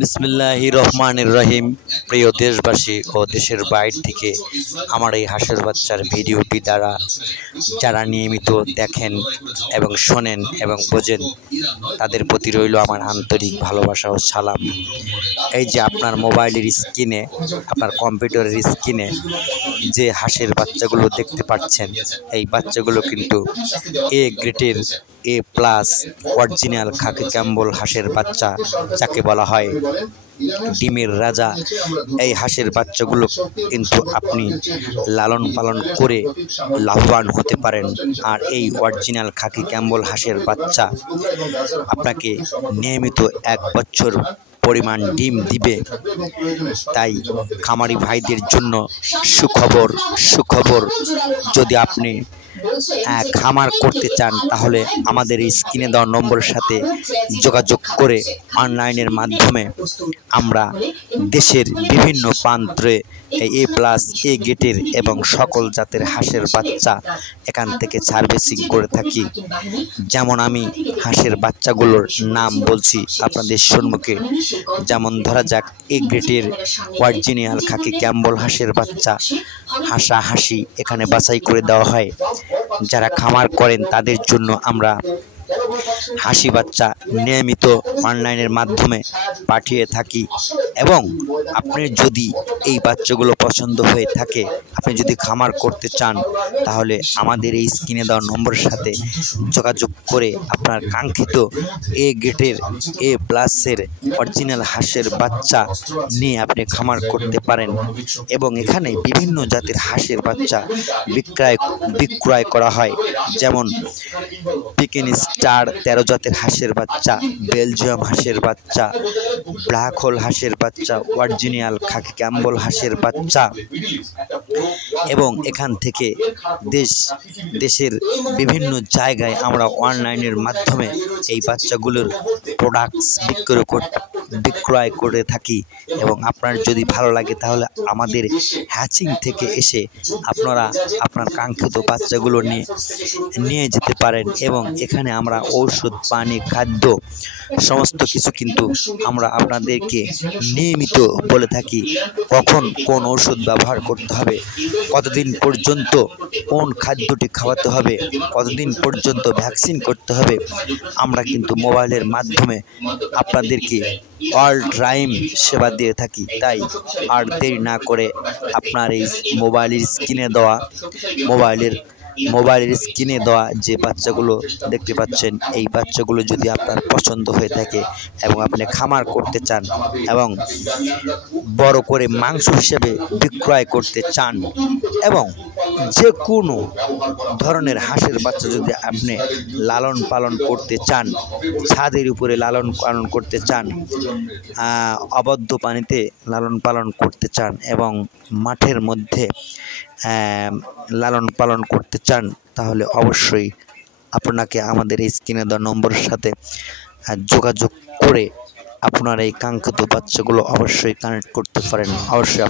বিসমিল্লাহির রহমানির রহিম। প্রিয় দেশবাসী ও দেশের বাইরে থেকে আমার এই হাঁসের বাচ্চার ভিডিওটি দ্বারা যারা নিয়মিত দেখেন এবং শোনেন এবং বোঝেন, তাদের প্রতি রইল আমার আন্তরিক ভালোবাসা ও সালাম। এই যে আপনার মোবাইলের স্ক্রিনে, আপনার কম্পিউটারের স্ক্রিনে যে হাঁসের বাচ্চাগুলো দেখতে পাচ্ছেন, এই বাচ্চাগুলো কিন্তু এ গ্রেডের A+ অরিজিনাল খাকি ক্যাম্বল হাঁসের বাচ্চা, যাকে বলা হয় ডিমের রাজা। এই হাঁসের বাচ্চাগুলো কিন্তু আপনি লালন পালন করে লাভবান হতে পারেন। আর এই অরিজিনাল খাকি ক্যাম্বল হাঁসের বাচ্চা আপনাকে নিয়মিত 1 বছর পরিমাণ ডিম দিবে। তাই খামারি ভাইদের জন্য সুখবর, যদি আপনি খামার করতে চান তাহলে আমাদের এই স্ক্রিনে দেওয়া নম্বরের সাথে যোগাযোগ করে অনলাইনের মাধ্যমে আমরা দেশের বিভিন্ন প্রান্তে A+ A গ্রেডের এবং সকল জাতের হাঁসের বাচ্চা এখান থেকে সার্ভিসিং করে থাকি। যেমন আমি হাঁসের বাচ্চাগুলোর নাম বলছি আপনাদের সম্মুখে। যেমন ধরা যাক A গ্রেডের অরিজিনাল খাকি ক্যাম্বল হাঁসের বাচ্চা, হাঁসি এখানে বাছাই করে দেওয়া হয়। যারা খামার করেন তাদের জন্য আমরা হাঁসি বাচ্চা নিয়মিত অনলাইনের মাধ্যমে পাঠিয়ে থাকি। এবং আপনি যদি এই বাচ্চাগুলো পছন্দ হয়ে থাকে, আপনি যদি খামার করতে চান, তাহলে আমাদের এই স্ক্রিনে দেওয়া নম্বরের সাথে যোগাযোগ করে আপনার কাঙ্ক্ষিত A গ্রেডের A+ অরিজিনাল হাঁসের বাচ্চা নিয়ে আপনি খামার করতে পারেন। এবং এখানে বিভিন্ন জাতের হাঁসের বাচ্চা বিক্রয় করা হয়। যেমন পিকিন স্টার 13 জাতের হাঁসের বাচ্চা, বেলজিয়াম হাঁসের বাচ্চা, ব্ল্যাক হোল হাঁসের বাচ্চা, অরিজিনাল খাকি ক্যাম্বল হাঁসের বাচ্চা। এবং এখান থেকে দেশের বিভিন্ন জায়গায় আমরা অনলাইনের মাধ্যমে এই বাচ্চাগুলোর প্রোডাক্টস বিক্রয় করে থাকি। এবং আপনার যদি ভালো লাগে তাহলে আমাদের হ্যাচিং থেকে এসে আপনারা আপনার কাঙ্ক্ষিত বাচ্চাগুলো নিয়ে যেতে পারেন। এবং এখানে আমরা ঔষধ, পানি, খাদ্য সমস্ত কিছু কিন্তু আমরা আপনাদেরকে নিয়মিত বলে থাকি। কখন কোন ঔষধ ব্যবহার করতে হবে, কতদিন পর্যন্ত কোন খাদ্যটি খাওয়াতে হবে, কতদিন পর্যন্ত ভ্যাকসিন করতে হবে, আমরা কিন্তু মোবাইলের মাধ্যমে আপনাদেরকে অল টাইম সেবা দিয়ে থাকি। তাই আর দেরি না করে আপনার এই মোবাইলের স্ক্রিনে দেওয়া যে বাচ্চাগুলো দেখতে পাচ্ছেন, এই বাচ্চাগুলো যদি আপনার পছন্দ হয়ে থাকে এবং আপনি খামার করতে চান এবং বড় করে মাংস হিসেবে বিক্রয় করতে চান, এবং যে কোনো ধরনের হাঁসের বাচ্চা যদি আপনি লালন পালন করতে চান, ছাদের উপরে লালন পালন করতে চান, অবদ্ধ পানিতে লালন পালন করতে চান এবং মাঠের মধ্যে লালন পালন করতে চান, তাহলে অবশ্যই আপনাকে আমাদের এই স্ক্রিনে দেওয়া নম্বরের সাথে যোগাযোগ করে আপনার এই কাঙ্ক্ষিত বাচ্চাগুলো অবশ্যই কানেক্ট করতে পারেন। অবশ্যই